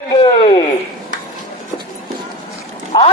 आ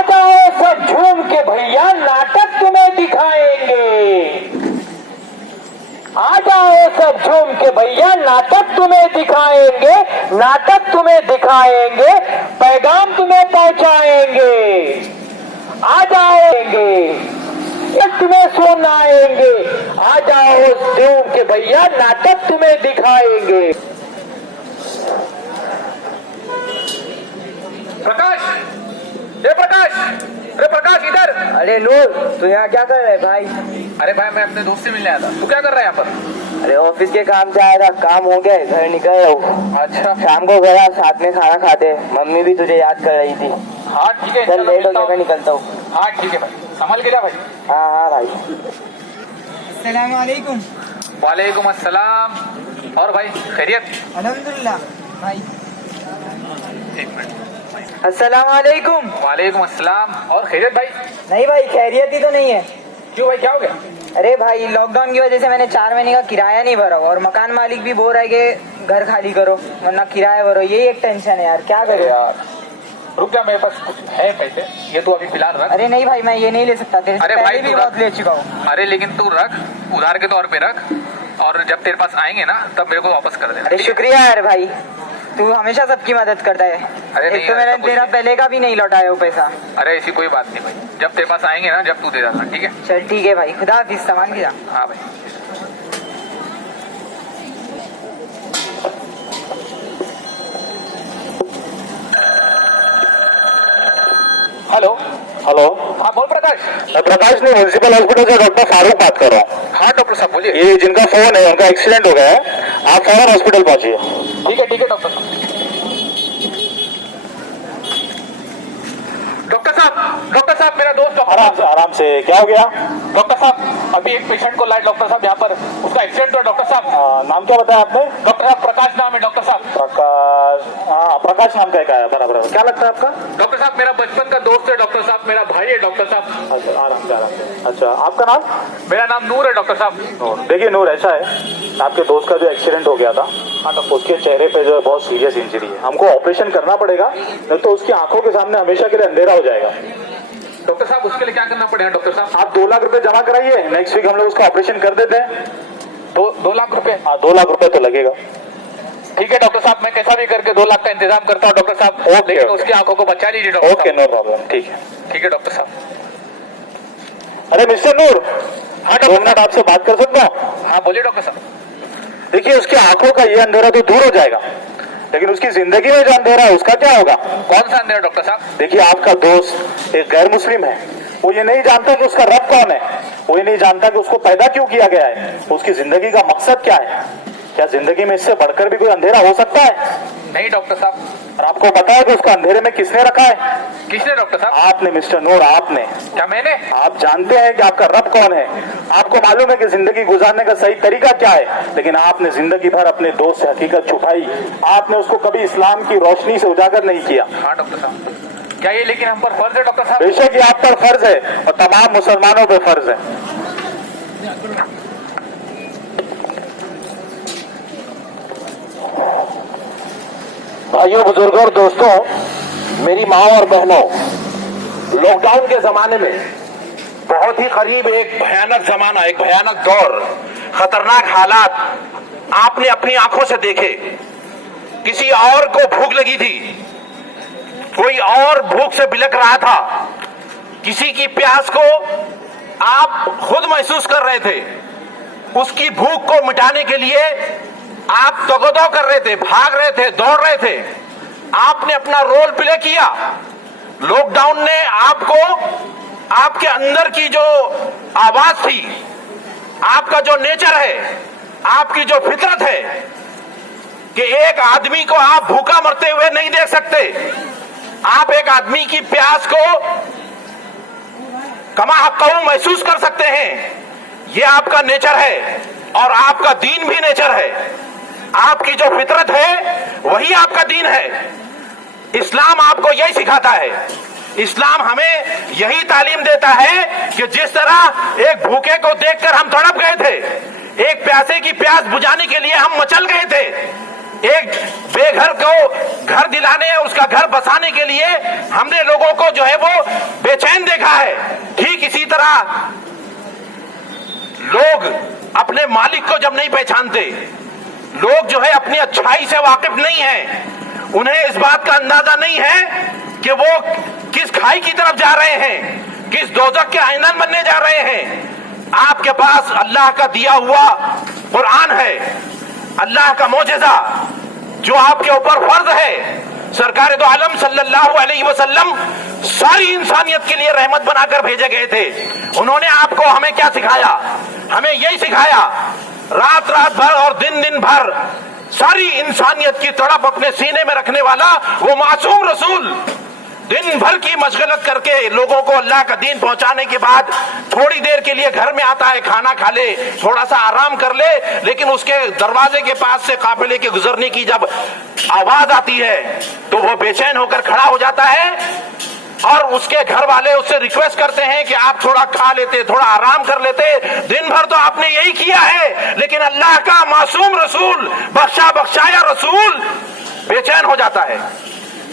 जाओ सब झूम के भैया नाटक तुम्हें दिखाएंगे। आ जाओ सब झूम के भैया नाटक तुम्हें दिखाएंगे, नाटक तुम्हें दिखाएंगे, पैगाम तुम्हें पहुंचाएंगे। आ जाएंगे तुम्हें सुनाएंगे, आ जाओ झूम के भैया नाटक तुम्हें दिखाएंगे। प्रकाश, रे प्रकाश, रे प्रकाश इधर। अरे नूर, तू यहाँ क्या कर रहा है भाई? अरे भाई मैं अपने दोस्त से मिलने आया था। तू क्या कर रहा है यहाँ पर? अरे ऑफिस के काम से आया था, काम हो गया, घर निकल रहा हूँ। अच्छा, शाम को गया, साथ में खाना खाते। मम्मी भी तुझे याद कर रही थी। हाँ ठीक है, चल लेट हो गया, मैं निकलता हूँ। हाँ ठीक है भाई, संभाल के जा भाई। हाँ हाँ भाई। अस्सलाम वालेकुम। वालेकुम अस्सलाम। और भाई खैरियत? अल्हम्दुलिल्लाह भाई। एक मिनट। अस्सलाम वालेकुम। वालेकुम अस्सलाम। और खैरियत भाई? नहीं भाई, खैरियत ही तो नहीं है। क्यों भाई, क्या हो गया? अरे भाई, लॉकडाउन की वजह से मैंने 4 महीने का किराया नहीं भरा और मकान मालिक भी बोल रहा है कि घर खाली करो वरना किराया भरो। यही एक टेंशन है यार, क्या अरे करूं? यार रुक जा, मेरे पास कुछ है पैसे, ये तू अभी फिलहाल रख। अरे नहीं भाई, मैं ये नहीं ले सकता, तेरे से अरे भाई, पहले भी तू बहुत रख। ले चुका हूँ। अरे लेकिन तू रख, उधार के तौर पे रख, और जब तेरे पास आएंगे ना तब मेरे को वापस कर देना। अरे ठीक है? शुक्रिया यार भाई, तू हमेशा सबकी मदद करता है। अरे नहीं एक तो यार, मैंने ऐसा कुछ तेरा नहीं। पहले का भी नहीं लौटाया वो पैसा। अरे ऐसी कोई बात नहीं भाई, जब तेरे पास आएंगे ना जब तू दे देना। ठीक है? चल ठीक है भाई, खुदा हाफिज, सामान की जा। हाँ भाई। हेलो। हेलो, हाँ बोल प्रकाश। मैं प्रकाश ने म्यूनसिपल हॉस्पिटल से डॉक्टर फारूक बात कर रहा हूँ। हाँ डॉक्टर साहब बोलिए। ये जिनका फोन है उनका एक्सीडेंट हो गया है, आप फौरन हॉस्पिटल पहुंचिए। ठीक है डॉक्टर साहब। डॉक्टर साहब मेरा दोस्त आराम से क्या हो गया? डॉक्टर साहब अभी एक पेशेंट को लाए डॉक्टर साहब यहाँ पर, उसका एक्सीडेंट हुआ डॉक्टर साहब। नाम क्या बताया आपने? डॉक्टर साहब प्रकाश नाम है डॉक्टर साहब। प्रकाश, हाँ प्रकाश नाम का एक आया, बराबर। क्या लगता है आपका? डॉक्टर साहब मेरा बचपन का दोस्त है डॉक्टर साहब, मेरा भाई है डॉक्टर साहब। अच्छा, आराम से। अच्छा, आपका नाम? मेरा नाम नूर है डॉक्टर साहब। देखिए नूर, ऐसा है, आपके दोस्त का जो एक्सीडेंट हो गया था, उसके चेहरे पे जो है बहुत सीरियस इंजरी है। हमको ऑपरेशन करना पड़ेगा, नहीं तो उसकी आंखों के सामने हमेशा के लिए अंधेरा हो जाएगा। डॉक्टर साहब उसके लिए क्या करना पड़ेगा डॉक्टर साहब? आप 2 लाख रुपए जमा कराइए, नेक्स्ट वीक हम लोग उसका ऑपरेशन कर देते हैं। 2 लाख रुपए? हाँ, 2 लाख रुपए तो लगेगा। ठीक है डॉक्टर साहब, मैं कैसा भी करके 2 लाख का इंतजाम करता हूँ डॉक्टर साहब। ओके, लेकिन ओके। उसकी आंखों को बचा लीजिए डॉक्टर ओके, साहब। नो प्रॉब्लम, ठीक है। ठीक है डॉक्टर साहब। अरे मिस्टर नूर, हाँ 2 मिनट आपसे बात कर सकता हूँ? हाँ बोलिए डॉक्टर साहब। देखिए, उसकी आंखों का ये अंधेरा तो दूर हो जाएगा, लेकिन उसकी जिंदगी में जो अंधेरा है उसका क्या होगा? कौन सा अंधेरा डॉक्टर साहब? देखिए, आपका दोस्त एक गैर मुस्लिम है, वो ये नहीं जानता कि उसका रब कौन है, वो ये नहीं जानता कि उसको पैदा क्यों किया गया है, उसकी जिंदगी का मकसद क्या है। क्या जिंदगी में इससे बढ़कर भी कोई अंधेरा हो सकता है? नहीं डॉक्टर साहब। और आपको पता है कि उसको अंधेरे में किसने रखा है? किसने डॉक्टर साहब? आपने मिस्टर नूर, आपने। क्या मैंने? आप जानते हैं कि आपका रब कौन है, आपको मालूम है कि जिंदगी गुजारने का सही तरीका क्या है, लेकिन आपने जिंदगी भर अपने दोस्त से हकीकत छुपाई। आपने उसको कभी इस्लाम की रोशनी से उजागर नहीं किया। हाँ डॉक्टर साहब, क्या ये लेकिन हम पर फर्ज है डॉक्टर साहब? बेशक ये आप पर फर्ज है और तमाम मुसलमानों पर फर्ज है। भाइयों, बुजुर्गों और दोस्तों, मेरी माँ और बहनों, लॉकडाउन के जमाने में बहुत ही करीब एक भयानक जमाना, एक भयानक दौर, खतरनाक हालात आपने अपनी आंखों से देखे। किसी और को भूख लगी थी, कोई और भूख से बिलख रहा था, किसी की प्यास को आप खुद महसूस कर रहे थे। उसकी भूख को मिटाने के लिए आप दगोदो कर रहे थे, भाग रहे थे, दौड़ रहे थे। आपने अपना रोल प्ले किया। लॉकडाउन ने आपको, आपके अंदर की जो आवाज थी, आपका जो नेचर है, आपकी जो फितरत है कि एक आदमी को आप भूखा मरते हुए नहीं देख सकते, आप एक आदमी की प्यास को कमा हक्का महसूस कर सकते हैं। ये आपका नेचर है और आपका दीन भी नेचर है। आपकी जो फितरत है वही आपका दीन है। इस्लाम आपको यही सिखाता है। इस्लाम हमें यही तालीम देता है कि जिस तरह एक भूखे को देखकर हम तड़प गए थे, एक प्यासे की प्यास बुझाने के लिए हम मचल गए थे, ایک بے گھر کو گھر دلانے اس کا گھر بسانے کے لیے ہم نے لوگوں کو جو ہے وہ بے چین دیکھا ہے، ٹھیک اسی طرح لوگ اپنے مالک کو جب نہیں پہچانتے، لوگ جو ہے اپنی اچھائی سے واقف نہیں ہیں، انہیں اس بات کا اندازہ نہیں ہے کہ وہ کس کھائی کی طرف جا رہے ہیں، کس دوزخ کے ایندھن بننے جا رہے ہیں۔ آپ کے پاس اللہ کا دیا ہوا قرآن ہے، اللہ کا معجزہ جو آپ کے اوپر فرض ہے۔ سرکار دو عالم صلی اللہ علیہ وسلم ساری انسانیت کے لیے رحمت بنا کر بھیجے گئے تھے۔ انہوں نے آپ کو ہمیں کیا سکھایا؟ ہمیں یہی سکھایا، رات رات بھر اور دن دن بھر ساری انسانیت کی تڑپ اپنے سینے میں رکھنے والا وہ معصوم رسول دن بھر کی مشغلت کر کے لوگوں کو اللہ کا دین پہنچانے کے بعد تھوڑی دیر کے لیے گھر میں آتا ہے، کھانا کھا لے، تھوڑا سا آرام کر لے، لیکن اس کے دروازے کے پاس سے قافلے کے گزرنے کی جب آواز آتی ہے تو وہ بے چین ہو کر کھڑا ہو جاتا ہے، اور اس کے گھر والے اس سے ریکویسٹ کرتے ہیں کہ آپ تھوڑا کھا لیتے، تھوڑا آرام کر لیتے، دن بھر تو آپ نے یہی کیا ہے۔ لیکن اللہ کا معصوم رسول، بخشا بخشایا رسول بے چین ہو جاتا ہے،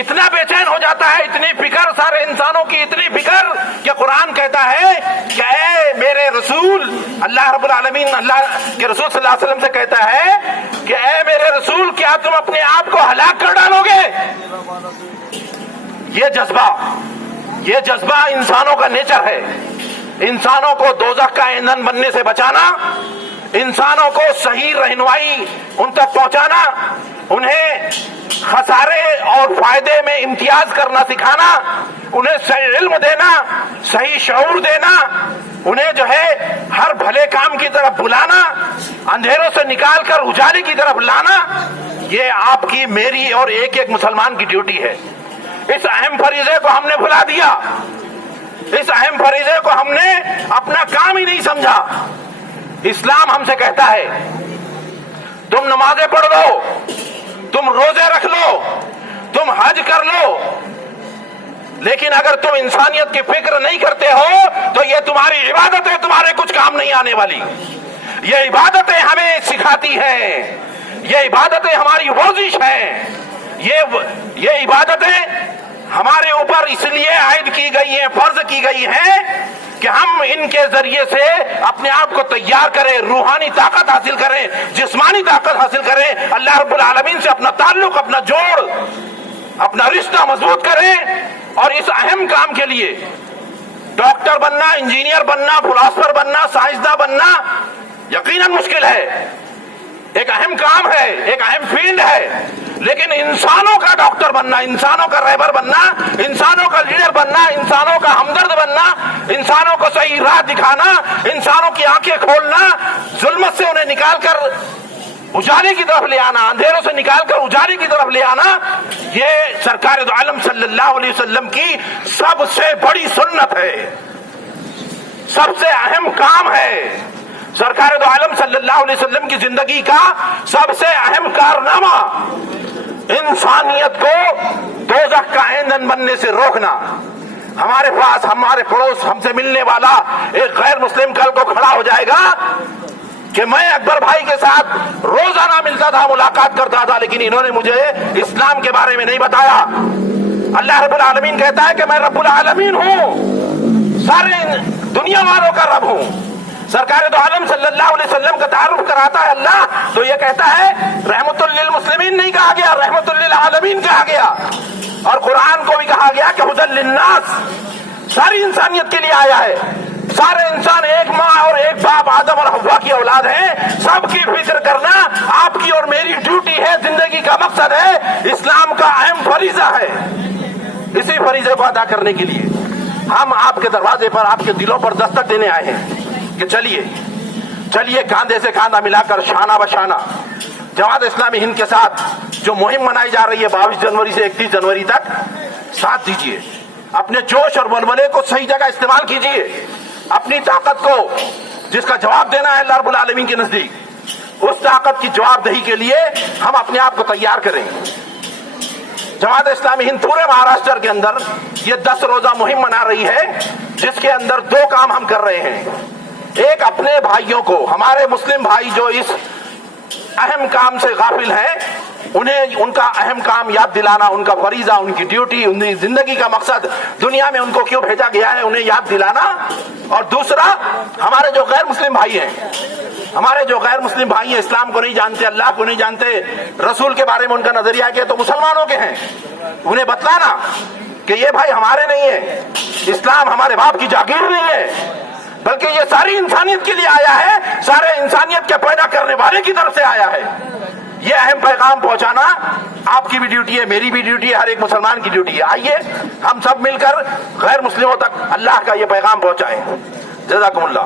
اتنا بے چین ہو جاتا ہے، اتنی فکر سارے انسانوں کی، اتنی فکر کہ قرآن کہتا ہے کہ اے میرے رسول، اللہ رب العالمین اللہ کے رسول صلی اللہ علیہ وسلم سے کہتا ہے کہ اے میرے رسول، کیا تم اپنے آپ کو ہلاک کر ڈالو گے؟ یہ جذبہ انسانوں کا نیچر ہے، انسانوں کو دوزخ کا ایندھن بننے سے بچانا، انسانوں کو صحیح رہنمائی ان تک پہنچانا، انہیں خسارے اور فائدے میں امتیاز کرنا سکھانا، انہیں صحیح علم دینا، صحیح شعور دینا، انہیں جو ہے ہر بھلے کام کی طرف بلانا، اندھیروں سے نکال کر اجالے کی طرف لانا، یہ آپ کی، میری اور ایک ایک مسلمان کی ڈیوٹی ہے۔ اس اہم فریضے کو ہم نے بھلا دیا، اس اہم فریضے کو ہم نے اپنا کام ہی نہیں سمجھا۔ اسلام ہم سے کہتا ہے تم نمازیں پڑھ لو، تم روزے رکھ لو، تم حج کر لو، لیکن اگر تم انسانیت کی فکر نہیں کرتے ہو تو یہ تمہاری عبادتیں تمہارے کچھ کام نہیں آنے والی۔ یہ عبادتیں ہمیں سکھاتی ہیں، یہ عبادتیں ہماری ورزش ہیں، یہ عبادتیں ہمارے اوپر اس لیے عائد کی گئی ہیں، فرض کی گئی ہیں کہ ہم ان کے ذریعے سے اپنے آپ کو تیار کریں، روحانی طاقت حاصل کریں، جسمانی طاقت حاصل کریں، اللہ رب العالمین سے اپنا تعلق، اپنا جوڑ، اپنا رشتہ مضبوط کریں۔ اور اس اہم کام کے لیے ڈاکٹر بننا، انجینئر بننا، فلاسفر بننا، سائنسداں بننا یقیناً مشکل ہے، ایک اہم کام ہے، ایک اہم فیلڈ ہے، لیکن انسانوں کا ڈاکٹر بننا، انسانوں کا رہبر بننا، انسانوں کا لیڈر بننا، انسانوں کا ہمدرد بننا، انسانوں کو صحیح راہ دکھانا، انسانوں کی آنکھیں کھولنا، ظلمت سے انہیں نکال کر اجالے کی طرف لے آنا، اندھیروں سے نکال کر اجالے کی طرف لے آنا، یہ سرکار دو عالم صلی اللہ علیہ وسلم کی سب سے بڑی سنت ہے، سب سے اہم کام ہے۔ سرکار دو عالم صلی اللہ علیہ وسلم کی زندگی کا سب سے اہم کارنامہ انسانیت کو دوزخ کا ایندھن بننے سے روکنا۔ ہمارے پاس، ہمارے پڑوس، ہم سے ملنے والا ایک غیر مسلم کل کو کھڑا ہو جائے گا کہ میں اکبر بھائی کے ساتھ روزانہ ملتا تھا، ملاقات کرتا تھا، لیکن انہوں نے مجھے اسلام کے بارے میں نہیں بتایا۔ اللہ رب العالمین کہتا ہے کہ میں رب العالمین ہوں، سارے دنیا والوں کا رب ہوں۔ سرکار دو عالم صلی اللہ علیہ وسلم کا تعارف کراتا ہے اللہ تو یہ کہتا ہے رحمت للمسلمین نہیں کہا گیا، رحمت للعالمین کہا گیا۔ اور قرآن کو بھی کہا گیا کہ ہدی للناس، ساری انسانیت کے لیے آیا ہے۔ سارے انسان ایک ماں اور ایک باپ آدم اور حوا کی اولاد ہیں، سب کی فکر کرنا آپ کی اور میری ڈیوٹی ہے، زندگی کا مقصد ہے، اسلام کا اہم فریضہ ہے۔ اسی فریضے کو ادا کرنے کے لیے ہم آپ کے دروازے پر، آپ کے دلوں پر دستک دینے آئے ہیں کہ چلیے کاندھے سے کاندھا ملا کر شانہ بشانہ جماعت اسلامی ہند کے ساتھ جو مہم منائی جا رہی ہے 22 جنوری سے 31 جنوری تک، ساتھ دیجیے، اپنے جوش اور ولولے کو صحیح جگہ استعمال کیجیے، اپنی طاقت کو جس کا جواب دینا ہے اللہ رب العالمین کے نزدیک، اس طاقت کی جواب دہی کے لیے ہم اپنے آپ کو تیار کریں۔ جماعت اسلامی ہند پورے مہاراشٹر کے اندر یہ 10 روزہ مہم منا رہی ہے، جس کے اندر 2 کام ہم کر رہے ہیں۔ ایک، اپنے بھائیوں کو، ہمارے مسلم بھائی جو اس اہم کام سے غافل ہیں، उन्हें उनका अहम काम याद दिलाना, उनका फरीजा, उनकी ड्यूटी, उनकी जिंदगी का मकसद, दुनिया में उनको क्यों भेजा गया है, उन्हें याद दिलाना। और दूसरा, हमारे जो गैर मुस्लिम भाई हैं, हमारे जो गैर मुस्लिम भाई हैं, इस्लाम को नहीं जानते, अल्लाह को नहीं जानते, रसूल के बारे में उनका नजरिया क्या है, तो मुसलमानों के हैं, उन्हें बतलाना कि ये भाई हमारे नहीं है, इस्लाम हमारे बाप की जागीर नहीं है, बल्कि ये सारी इंसानियत के लिए आया है, सारे इंसानियत के पैदा करने वाले की तरफ से आया है। ये अहम पैगाम पहुंचाना आपकी भी ड्यूटी है, मेरी भी ड्यूटी है, हर एक मुसलमान की ड्यूटी है। आइए हम सब मिलकर गैर मुस्लिमों तक अल्लाह का ये पैगाम पहुंचाएं। जज़ाकुमुल्लाह।